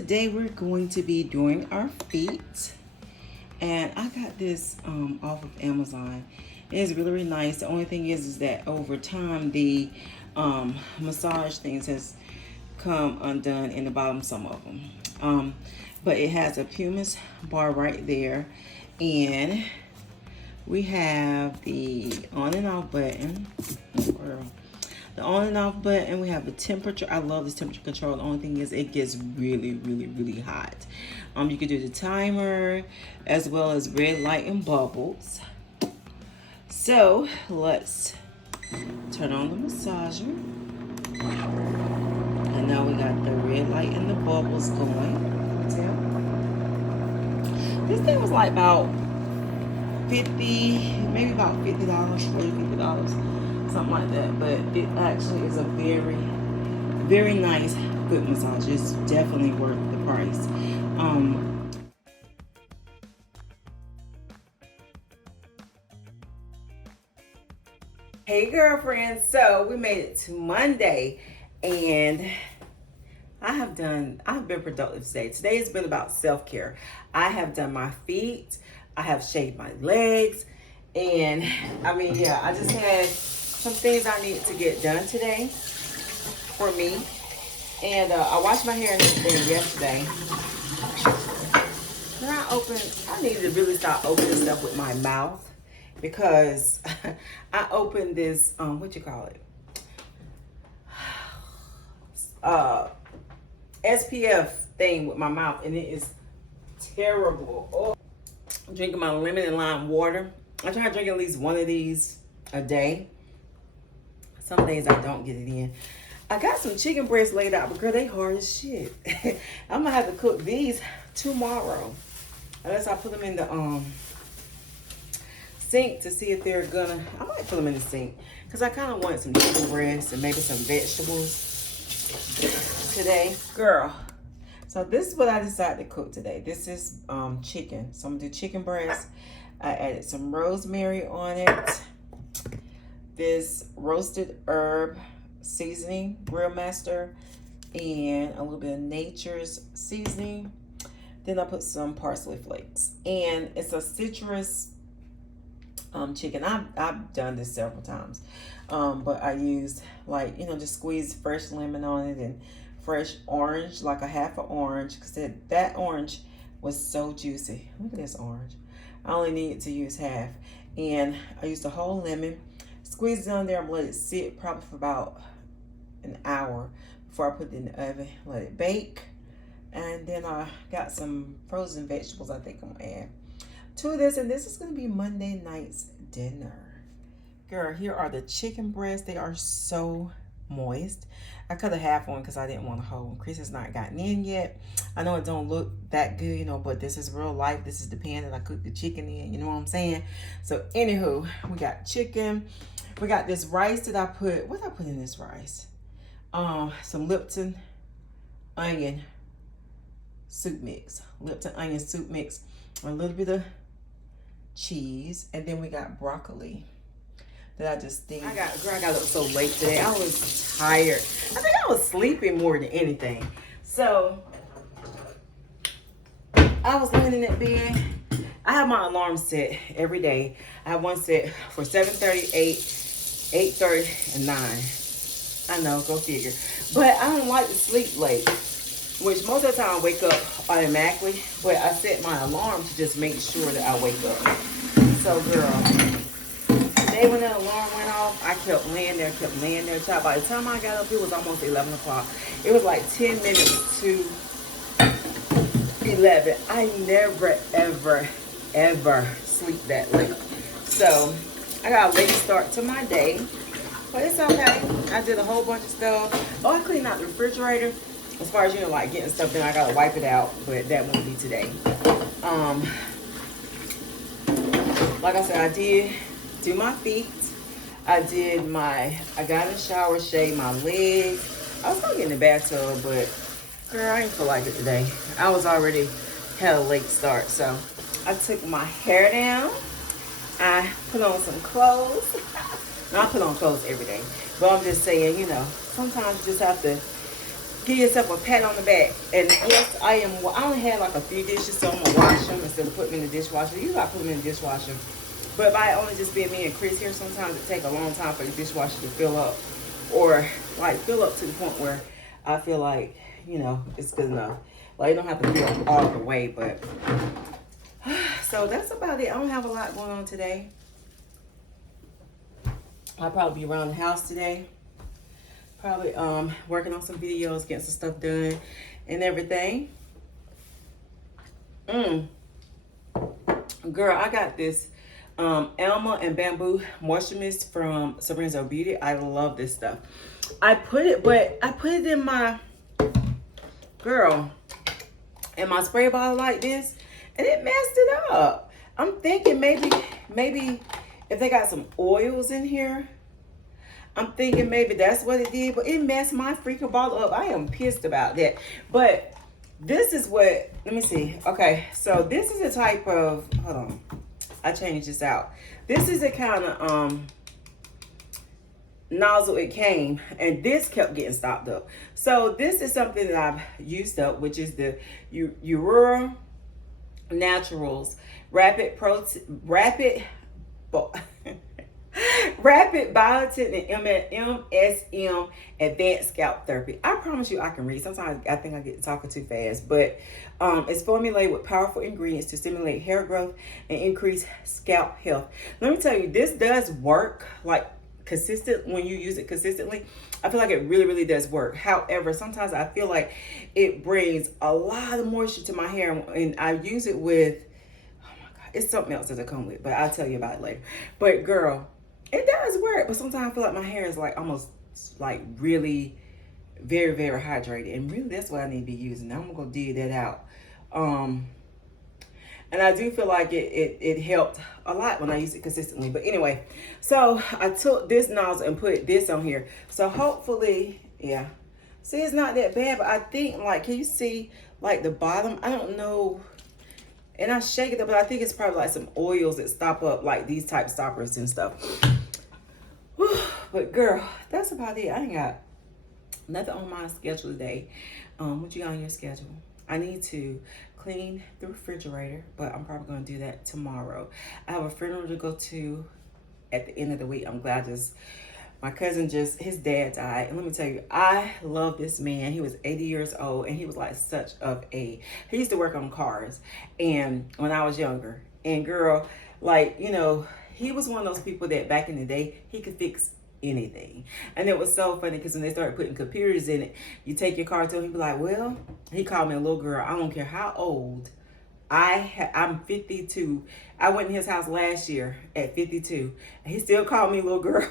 today we're going to be doing our feet. And I got this off of Amazon. It's really, really nice. The only thing is that over time the massage things has come undone in the bottom, some of them. But it has a pumice bar right there. And we have the on and off button. The on and off button. We have the temperature. I love this temperature control. The only thing is it gets really, really, really hot. You can do the timer as well as red light and bubbles. So let's turn on the massager. And now we got the red light and the bubbles going. This thing was like about maybe about $50, $50, something like that. But it actually is a very, very nice foot massage. It's definitely worth the price. Hey girlfriends, so we made it to Monday and I've been productive today. Today has been about self-care. I have done my feet, I have shaved my legs, and I just had some things I needed to get done today for me. And I washed my hair and everything yesterday. I needed to really start opening stuff with my mouth because I opened this, SPF thing with my mouth, and it is terrible. Oh. I'm drinking my lemon and lime water. I try to drink at least one of these a day. Some days I don't get it in. I got some chicken breasts laid out, but girl, they hard as shit. I'm gonna have to cook these tomorrow, unless I put them in the sink to see if they're gonna. I might put them in the sink because I kind of want some chicken breasts and maybe some vegetables today, girl. So this is what I decided to cook today. This is chicken. So I'm gonna do chicken breast. I added some rosemary on it. This roasted herb seasoning, Grill Master, and a little bit of Nature's seasoning. Then I put some parsley flakes, and it's a citrus chicken. I've done this several times, but I used just squeeze fresh lemon on it and fresh orange, like a half an orange, because that orange was so juicy. Look at this orange. I only needed to use half, and I used a whole lemon, squeezed it on there, and let it sit probably for about an hour before I put it in the oven, let it bake. And then I got some frozen vegetables I think I'm gonna add to this, and this is gonna be Monday night's dinner. Girl, here are the chicken breasts. They are so moist. I cut a half one because I didn't want a whole. Chris has not gotten in yet. I know it don't look that good, but this is real life. This is the pan that I cooked the chicken in, you know what I'm saying? So anywho, we got chicken. We got this rice that I put, what did I put in this rice? Some Lipton onion soup mix. Lipton onion soup mix. A little bit of cheese, and then we got broccoli that I just think I got up so late today. I was tired. I think I was sleeping more than anything. So I was laying in that bed. I have my alarm set every day. I have one set for 7:30, 8, 8:30, and 9. I know, go figure. But I don't like to sleep late, which most of the time I wake up automatically, but I set my alarm to just make sure that I wake up. So girl, today when that alarm went off, I kept laying there. Child, by the time I got up, it was almost 11 o'clock. It was like 10 minutes to 11. I never, ever, ever sleep that late. So I got a late start to my day, but it's okay. I did a whole bunch of stuff. Oh, I cleaned out the refrigerator. As far as, getting stuff in, I gotta wipe it out, but that won't be today. Like I said, I did do my feet. I got in the shower, shaved my legs. I was gonna get in the bathtub, but girl, I didn't feel like it today. I was already had a late start, so I took my hair down. I put on some clothes. Now, I put on clothes every day, but I'm just saying, sometimes you just have to Give yourself a pat on the back. And yes, I only had like a few dishes, so I'm gonna wash them instead of putting them in the dishwasher. You gotta put them in the dishwasher. But if I only just being me and Chris here, sometimes it take a long time for the dishwasher to fill up, or like fill up to the point where I feel like, you know, it's good enough. Like, you don't have to fill all the way, but so that's about it. I don't have a lot going on today. I'll probably be around the house today. Probably working on some videos, getting some stuff done and everything. Girl, I got this Alma and Bamboo Moisture Mist from Teresa Beauty. I love this stuff. I put it in my, girl, in my spray bottle like this, and it messed it up. I'm thinking maybe if they got some oils in here, I'm thinking maybe that's what it did, but it messed my freaking bottle up. I am pissed about that. But this is what, let me see. Okay, so this is a type of, hold on, I changed this out. This is a kind of nozzle it came, and this kept getting stopped up. So this is something that I've used up, which is the Aurora Naturals Rapid Biotin and MSM Advanced Scalp Therapy. I promise you I can read. Sometimes I think I get talking too fast, but it's formulated with powerful ingredients to stimulate hair growth and increase scalp health. Let me tell you, this does work like consistent when you use it consistently. I feel like it really, really does work. However, sometimes I feel like it brings a lot of moisture to my hair, and I use it with, oh my God, it's something else that I come with, but I'll tell you about it later. But girl, it does work, but sometimes I feel like my hair is like almost like really very, very hydrated, and really that's what I need to be using. I'm gonna go dig that out. And I do feel like it helped a lot when I use it consistently. But anyway, so I took this nozzle and put this on here. So hopefully, yeah. See, it's not that bad, but I think, like, can you see like the bottom? I don't know. And I shake it up, but I think it's probably like some oils that stop up like these type stoppers and stuff. Whew. But girl, that's about it. I ain't got nothing on my schedule today. What you got on your schedule? I need to clean the refrigerator, but I'm probably going to do that tomorrow. I have a funeral to go to at the end of the week. I'm glad my cousin his dad died. And let me tell you, I love this man. He was 80 years old, and he was like he used to work on cars, and when I was younger. And girl, like, you know, he was one of those people that back in the day, he could fix anything. And it was so funny because when they started putting computers in it, you take your car to him, he'd be like, well, he called me a little girl. I don't care how old I'm 52. I went in his house last year at 52, and he still called me little girl.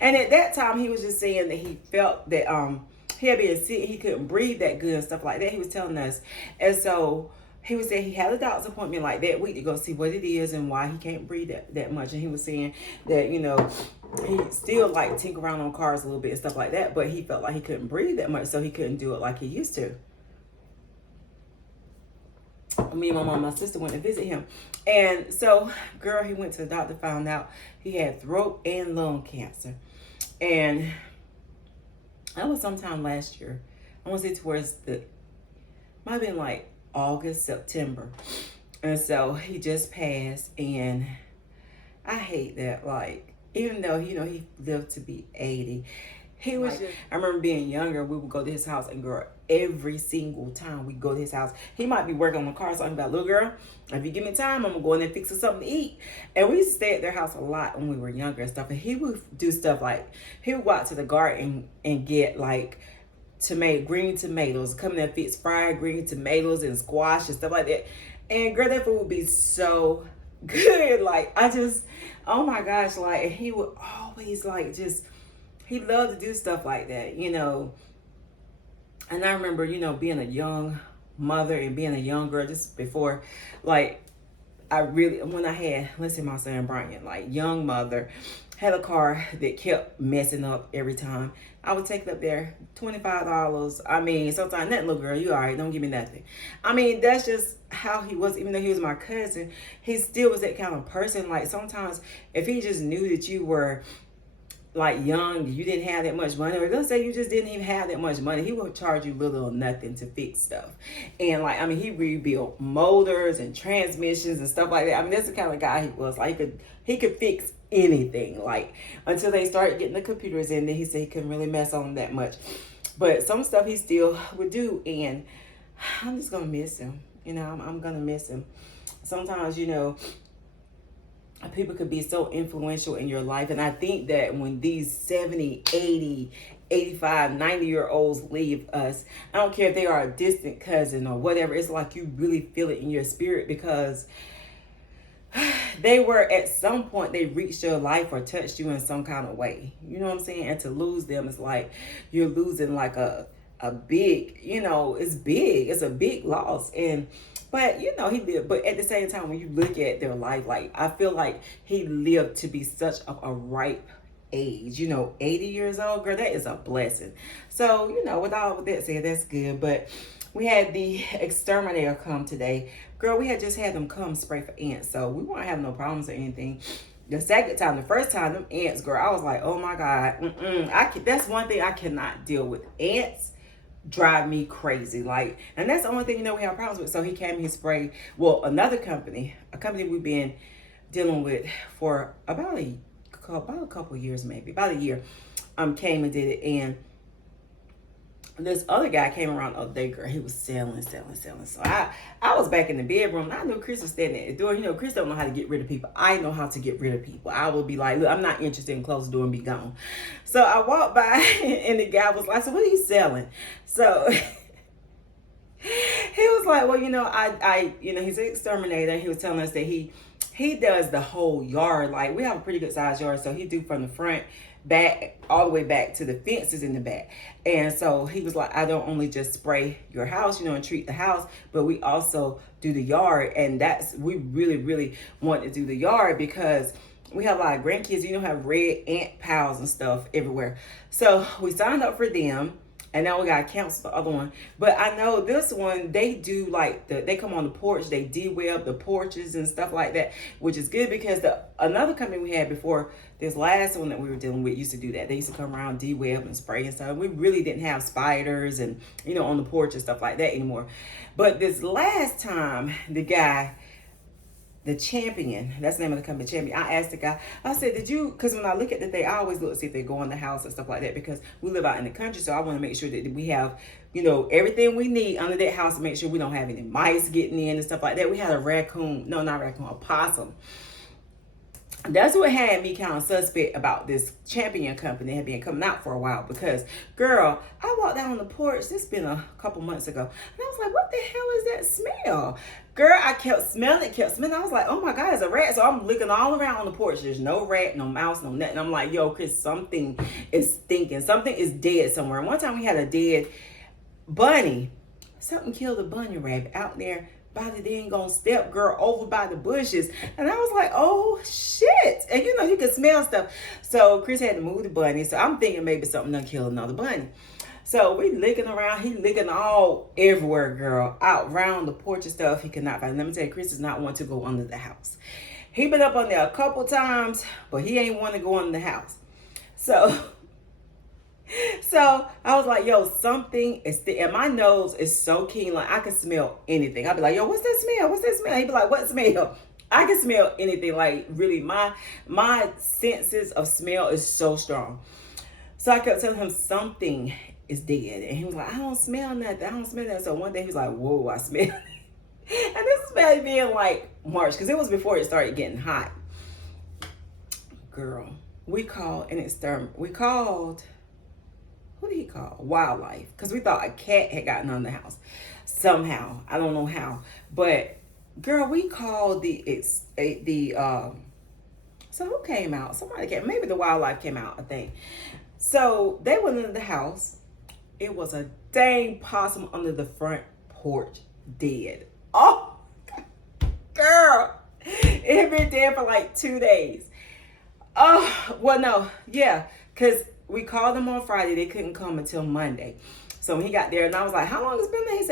And at that time, he was just saying that he felt that he had been sick, he couldn't breathe that good and stuff like that. He was telling us. And so he was saying he had a doctor's appointment like that week to go see what it is and why he can't breathe that much. And he was saying that, you know, he still like tinker around on cars a little bit and stuff like that, but he felt like he couldn't breathe that much, so he couldn't do it like he used to. Me and my mom and my sister went to visit him. And so, girl, he went to the doctor, found out he had throat and lung cancer. And that was sometime last year. I want to say might have been like August, September. And so he just passed, and I hate that. Like, even though, you know, he lived to be 80, he was just, I remember being younger, we would go to his house, and girl, every single time we go to his house, he might be working on the car, so I'm about, little girl, if you give me time, I'm gonna go in there and fix us something to eat. And we used to stay at their house a lot when we were younger and stuff. And he would do stuff like, he would go out to the garden and get like green tomatoes, come in there and fix fried green tomatoes and squash and stuff like that. And girl, that food would be so good. Like, oh my gosh, like, he would always like he loved to do stuff like that, you know. And I remember, you know, being a young mother and being a young girl just before, like, when I had, let's say my son Brian, like, young mother, had a car that kept messing up every time. I would take it up there, $25. I mean, sometimes, that little girl, you all right, don't give me nothing. I mean, that's just how he was. Even though he was my cousin, he still was that kind of person. Like, sometimes if he just knew that you were like young, you didn't have that much money, or let's say you just didn't even have that much money, he would charge you little or nothing to fix stuff. And like, I mean, he rebuilt motors and transmissions and stuff like that. I mean, that's the kind of guy he was. Like, he could fix anything, like, until they started getting the computers in. Then he said he couldn't really mess on them that much, but some stuff he still would do. And I'm just gonna miss him. You know, I'm gonna miss him. Sometimes, you know, people could be so influential in your life. And I think that when these 70, 80, 85, 90-year-olds leave us, I don't care if they are a distant cousin or whatever, it's like you really feel it in your spirit, because they were, at some point, they reached your life or touched you in some kind of way. You know what I'm saying? And to lose them is like you're losing like a big, you know, it's big. It's a big loss. But, you know, he lived. But at the same time, when you look at their life, like, I feel like he lived to be such a ripe age. You know, 80 years old, girl, that is a blessing. So, you know, with all of that said, that's good. But we had the exterminator come today. Girl, we had just had them come spray for ants. So we weren't having no problems or anything. The second time, the first time, them ants, girl, I was like, oh my God. That's one thing I cannot deal with. Ants drive me crazy. Like, and that's the only thing, you know, we have problems with. So he came, he sprayed. Well, another company, a company we've been dealing with for about a couple years, maybe about a year, came and did it. And this other guy came around the other day, girl. He was selling. So I was back in the bedroom. I knew Chris was standing at the door. You know, Chris don't know how to get rid of people. I know how to get rid of people. I would be like, look, I'm not interested in close the door and be gone. So I walked by and the guy was like, so what are you selling? So he was like, well, you know, you know, he's an exterminator. He was telling us that he does the whole yard. Like, we have a pretty good sized yard. So he do from the front, back, all the way back to the fences in the back. And so he was like, I don't only just spray your house, you know, and treat the house, but we also do the yard. And we really, really want to do the yard because we have a lot of grandkids, you know, have red ant piles and stuff everywhere. So we signed up for them. And now we got to cancel the other one. But I know this one, they do like, they come on the porch, they de-web the porches and stuff like that, which is good because another company we had before, this last one that we were dealing with used to do that. They used to come around, de-web and spray and stuff. We really didn't have spiders and, you know, on the porch and stuff like that anymore. But this last time, the guy, the Champion, that's the name of the company, Champion. I asked the guy, I said, because when I look at the thing, I always look to see if they go in the house and stuff like that, because we live out in the country, so I want to make sure that we have, you know, everything we need under that house to make sure we don't have any mice getting in and stuff like that. We had a possum. That's what had me kind of suspect about this Champion company that had been coming out for a while, because, girl, I walked down on the porch, this been a couple months ago, and I was like, what the hell is that smell? Girl, I kept smelling. I was like, oh my God, it's a rat. So I'm looking all around on the porch. There's no rat, no mouse, no nothing. I'm like, yo, Chris, something is stinking. Something is dead somewhere. And one time we had a dead bunny. Something killed a bunny rabbit out there by the dang gone step, girl, over by the bushes. And I was like, oh shit. And you know, you can smell stuff. So Chris had to move the bunny. So I'm thinking maybe something done killed another bunny. So we licking around. He licking all everywhere, girl. Out around the porch and stuff. He could not find it. Let me tell you, Chris does not want to go under the house. He been up on there a couple times, but he ain't want to go under the house. So I was like, yo, something is and my nose is so keen. Like, I can smell anything. I'd be like, yo, what's that smell? What's that smell? He'd be like, what smell? I can smell anything. Like, really, my senses of smell is so strong. So I kept telling him something is dead. And he was like, I don't smell nothing. So one day he was like, whoa, I smell it. And this is about being like March, because it was before it started getting hot. Girl, we called, who did he call? Wildlife. Because we thought a cat had gotten on the house. Somehow. I don't know how. But, girl, we called so who came out? Somebody came. Maybe the wildlife came out, I think. So they went into the house. It was a dang possum under the front porch, dead. Oh, girl. It had been dead for like 2 days. Oh, well, no. Yeah, because we called them on Friday. They couldn't come until Monday. So when he got there, and I was like, how long has it been there? He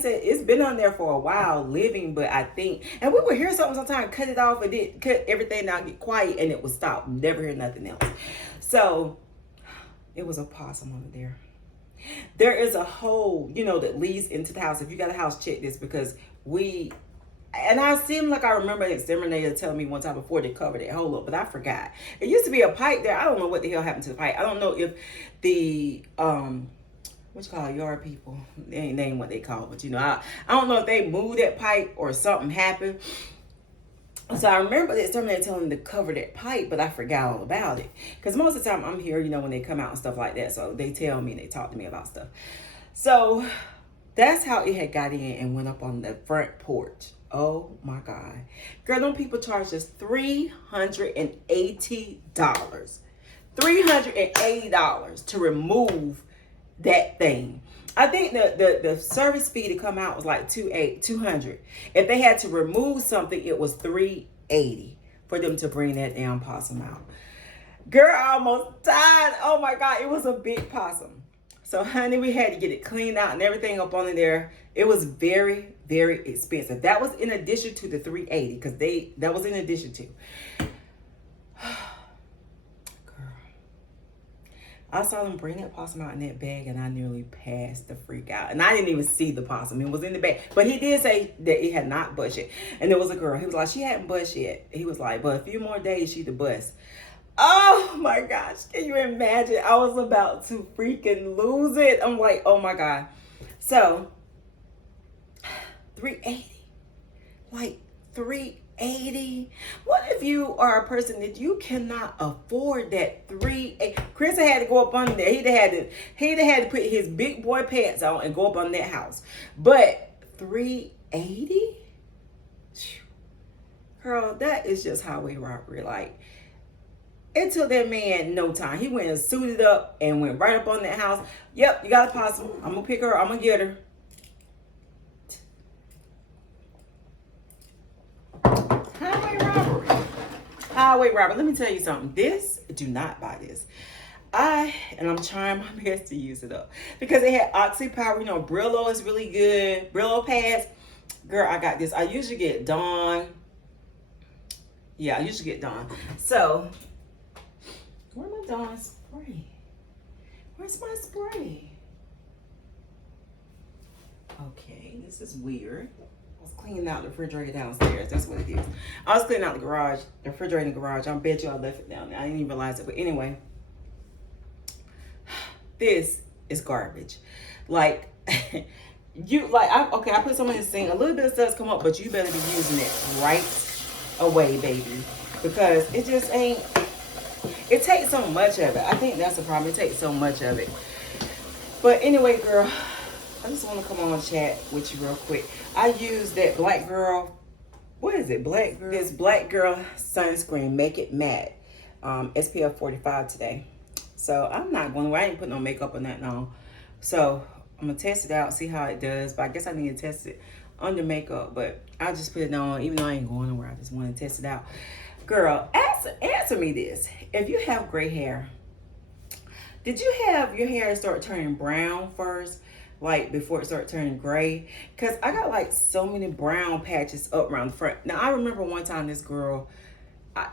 said, it's been on there for a while living, but I think, and we would hear something sometimes, cut it off, it did cut everything down, get quiet, and it would stop. Never hear nothing else. So it was a possum under there. There is a hole, you know, that leads into the house. If you got a house, check this, because and I seem like I remember an exterminator telling me one time before they covered that hole up, but I forgot. It used to be a pipe there. I don't know what the hell happened to the pipe. I don't know if the what you call yard people, they ain't name what they call it, but you know, I don't know if they moved that pipe or something happened. So I remember the exterminator telling me to cover that pipe, but I forgot all about it. Because most of the time I'm here, you know, when they come out and stuff like that. So they tell me and they talk to me about stuff. So that's how it had got in and went up on the front porch. Oh my God. Girl, them people charged us $380. $380 to remove that thing. I think the service fee to come out was like $200. If they had to remove something, it was $380 for them to bring that damn possum out. Girl, I almost died. Oh my God, it was a big possum. So honey, we had to get it cleaned out and everything up on there. It was very, very expensive. That was in addition to the $380, because that was in addition to. I saw them bring that possum out in that bag, and I nearly passed the freak out. And I didn't even see the possum. It was in the bag. But he did say that it had not busted yet. And there was a girl. He was like, she hadn't busted yet. He was like, but a few more days, she'd have bust. Oh, my gosh. Can you imagine? I was about to freaking lose it. I'm like, oh, my God. So, $380. Like, $380. What if you are a person that you cannot afford that $380? Chris had to go up under there. He'd have had to put his big boy pants on and go up on that house. But $380? Girl, that is just highway robbery. Like, it took that man no time. He went and suited up and went right up on that house. Yep, you got a possum. I'm gonna pick her. I'm gonna get her. Highway robbery. Let me tell you something. Do not buy this. And I'm trying my best to use it up, because it had Oxy Power. You know, Brillo is really good. Brillo pads. Girl, I got this. I usually get Dawn. Yeah, I usually get Dawn. So, where's my Dawn spray? Where's my spray? Okay, this is weird. Cleaning out the refrigerator downstairs. That's what it is. I was cleaning out the refrigerator in the garage. I bet you I left it down there. I didn't even realize it. But anyway, this is garbage. Like, I put some in the sink. A little bit of stuff's come up, but you better be using it right away, baby. Because it just ain't, it takes so much of it. I think that's the problem. It takes so much of it. But anyway, girl, I just want to come on and chat with you real quick. I use that Black Girl, what is it? This Black Girl sunscreen, Make It Matte, SPF 45 today. So I'm not going to, I ain't putting no makeup on that now. So I'm going to test it out, see how it does. But I guess I need to test it under makeup. But I'll just put it on, even though I ain't going nowhere. I just want to test it out. Girl, answer me this. If you have gray hair, did you have your hair start turning brown first? Like before it started turning gray? Because I got like so many brown patches up around the front. Now I remember one time this girl,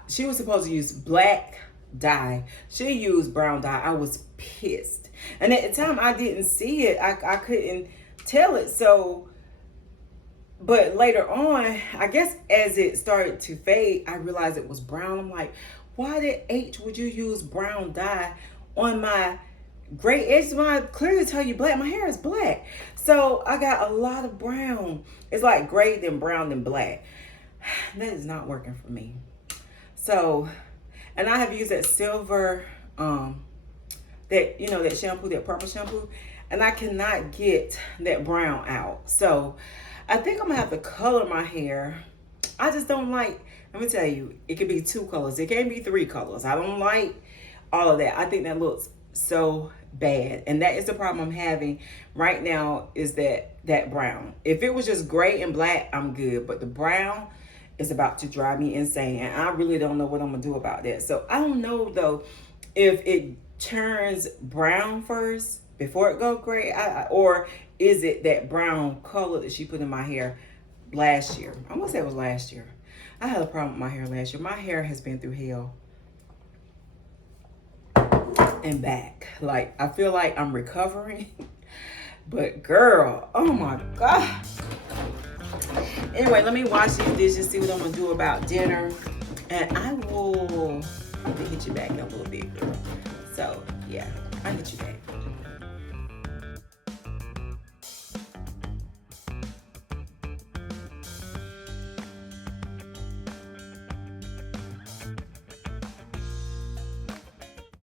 she was supposed to use black dye. She used brown dye. I was pissed. And at the time I didn't see it. I couldn't tell it. So, but later on, I guess as it started to fade, I realized it was brown. I'm like, why the H would you use brown dye on my gray edges when I clearly tell you black? My hair is black. So I got a lot of brown. It's like gray, then brown, then black. That is not working for me. So, and I have used that silver, that shampoo, that purple shampoo, and I cannot get that brown out. So I think I'm gonna have to color my hair. I just don't like, let me tell you, it could be 2 colors. It can't be 3 colors. I don't like all of that. I think that looks so bad, and that is the problem I'm having right now, is that brown. If it was just gray and black, I'm good, but the brown is about to drive me insane, and I really don't know what I'm gonna do about that. So I don't know though if it turns brown first before it go gray? Or is it that brown color that she put in my hair last year? I want to say it was last year. I had a problem with my hair last year. My hair has been through hell and back. Like, I feel like I'm recovering. But girl, oh my God. Anyway, let me wash these dishes, see what I'm gonna do about dinner. And I will hit you back in a little bit, girl. So yeah, I'll hit you back.